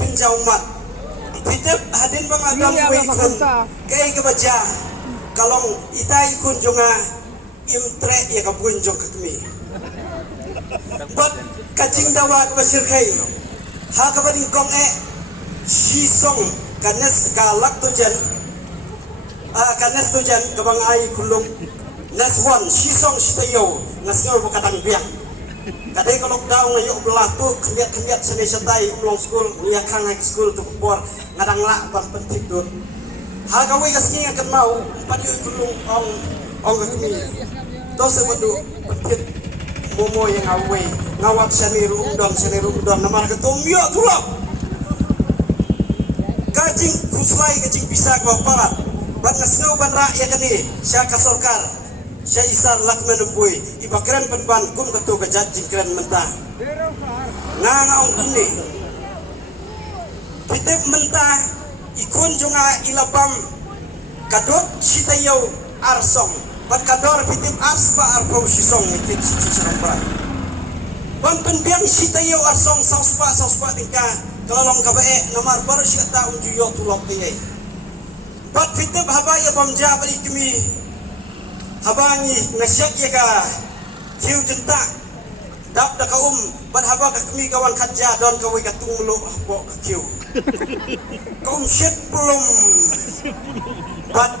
pinjau mat pitep hadin bang adam wikun kay kebaca kalong itai kun jonga imtre ya kabun jong kami bat kacing dawa kabasir kai ha kabading kong sisong kanes galak tujan kanes tujan kabang ai kulung nas one sisong sitayo nasngaw bakatang biak kadai kalau daw na yok belatu kemiat sene satai ulong school nia kang high school tu bor ngadang la ban penting dut ha gawe gasni akan mau padi kulung ong kami to sebedu penting momo yang awe ngawat seniru udon namar ketum yo tulok kajing kuslai kajing bisa bapak ban ngasngau ban rakyat kani syaka sorkar saya isar lakman empui ibakran penban kum ketu gajat jingkran mentah ngaong kuni pitep mentah ikun junga ilapam kadot sitayau arsong bat kador pitep arspa arpau sisong ikit sisaramba ban penbiang sitayau arsong sauspa tingkah kalong kabae nomor baru syata unjuyo tulok kiye bat pitep habaya pamja bali kemi habangi nasyak ya ka kiu jenta dap da kaum ban haba ka kami kawan katja don kawai katung mulu bo ka kiu kaum syet belum bat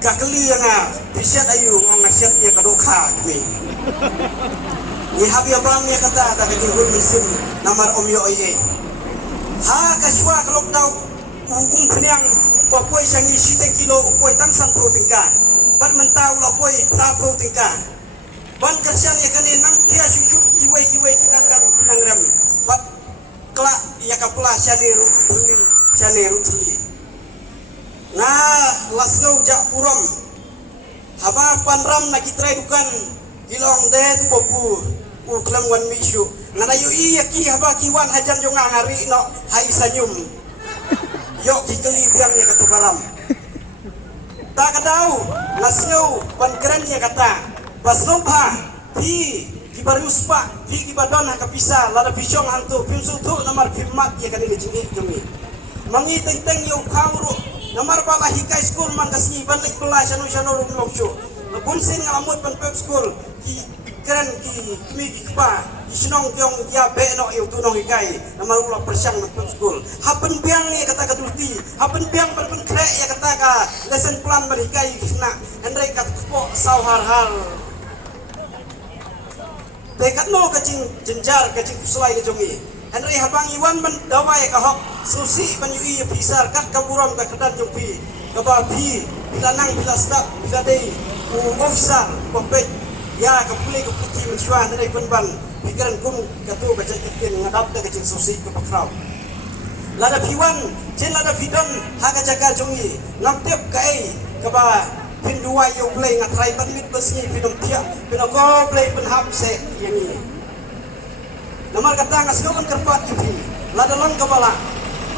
kakeli yang bisa ayu ngong nasyak ya kadoka kami ni habi abang ya kata ta ka kihul misim namar om yo ye ha kaswa kalok daw peniang papoi sangi siteng kilo upoi tang san pro tingka ban mentau la koi tapro tingka ban kersian ya kani nang kia susu kiwai kinang ram bat kla ya kapla syaneru tuli nah lasno jak puram haba panram na kitrai dukan gilong de tu bopu uklang wan misu nganayu iya ki haba kiwan hajan jo ngari no hai sanyum yo kikeli biang ya katubaram tak kadau nasnyo pankeren ya kata basnompa hi kibaruspa hi kibadon kapisa lada pisong hantu pimsu tu namar pimat ya kani gejingi kami mangi teng yo kauru namar bala hikai school mangasni balik pela shanu rumloksho lebun sin ngalamut pan pep school ki keren ki kmi kipa isinong tiong ya be no yo tunong hikai namar ulah persang pep school hapen biang ya kata kadulti hapen biang berpen krek ya kata ka lesson plan berikai kena hendrai kat po sau har dekat no kacing jenjar kacing kuslai kejongi hendrai habang iwan men dawai ka hok susi penyui pisar kat kaburam ka kedan jumpi kababi bila nang bila sedap bila dei ofisar popet ya kapuli keputi mensyua hendrai penban pikiran kum katu baca kitin ngadap da kacing susi ke pakrau lada piwan jen lada pidon haga jaga jongi ngaptep kai kaba pinduai yo play ngatrai banmit besni pidom tia pinago play penhap se yani nomor kata ngasgawan kerpat kipi lada long kabala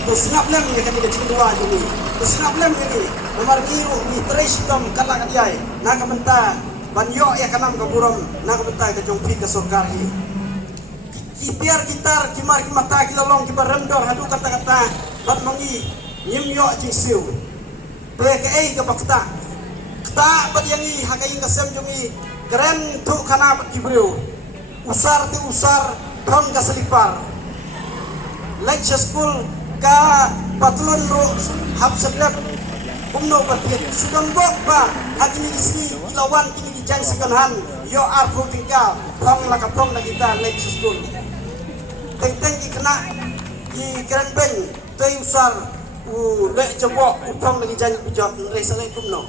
terus ngaplem ya kami kecil dua jadi terus ngaplem ini nomor biru di trestom kala kadiai na kamenta banyo ya kanam kaburom na kamenta ke jongpi ke sorkari kipiar gitar kimar kimata kilalong kibar rendor hadu kata-kata bat mangi nyimyo jisiu PKA ke bakta kata bat yangi hakai kasem jungi keren tu kana bat kibriu usar ti usar ton ka selipar lecture school ka patlon ro hab seblak umno batit sudan bok ba hakini isni lawan kini dijang sekanhan yo arfu tinggal pong la kapong na kita lecture school teng kena di keren beng tei usar le coba upang lagi janji pujat Assalamualaikum no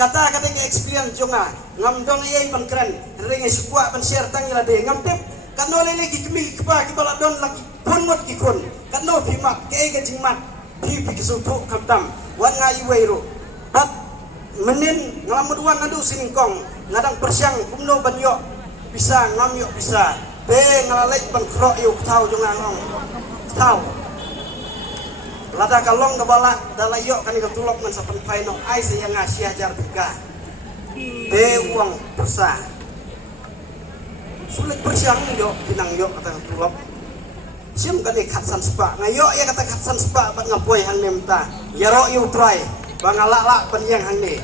kata ke experience jonga ngam dong ye man keren ring sukwa ban share tang ila de ngam tip kano le lagi kemi kiba kibala don lagi punmot kikun kano pimak ke jingmat pipi kesutu kaptam wan ngai weiro bat menin ngalamud wan adu siningkong ngadang persyang kumno banyo bisa ngam yo bisa be ngalalek ban krok yo tau jonga ngong tau lada kalong kebala dalayok kan ketulok man sapan paino ai saya ngasih ajar tiga be uang persa sulit persiang yo pinang yo kata ketulok sim kan ikatsan spa ngayo ya kata katsan spa bat ngapoi hang nemta yaro yu try bangalak lak pen yang hang ni